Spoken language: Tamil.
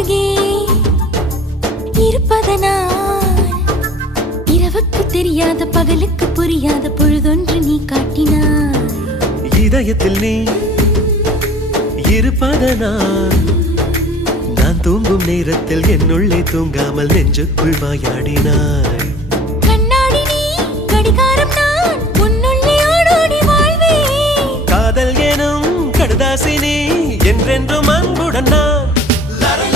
அருகே இருப்பதனால் இரவுக்கு தெரியாத பகலுக்கு புரியாத பொழுதொன்று நீ காட்டினாய். இதயத்தில் நீ இருப்பதனால் நான் தூங்கும் நேரத்தில் என்னுள்ளே தூங்காமல் நெஞ்சுக்குள் வாயாடினாய். கண்ணாடி நீ கடிகாரம் நான் உன்னுள்ளே ஓடோடி வாழ்வே. காதல் எனும் கடுதாசி நீ என்றென்றும் அன்புடன் நான்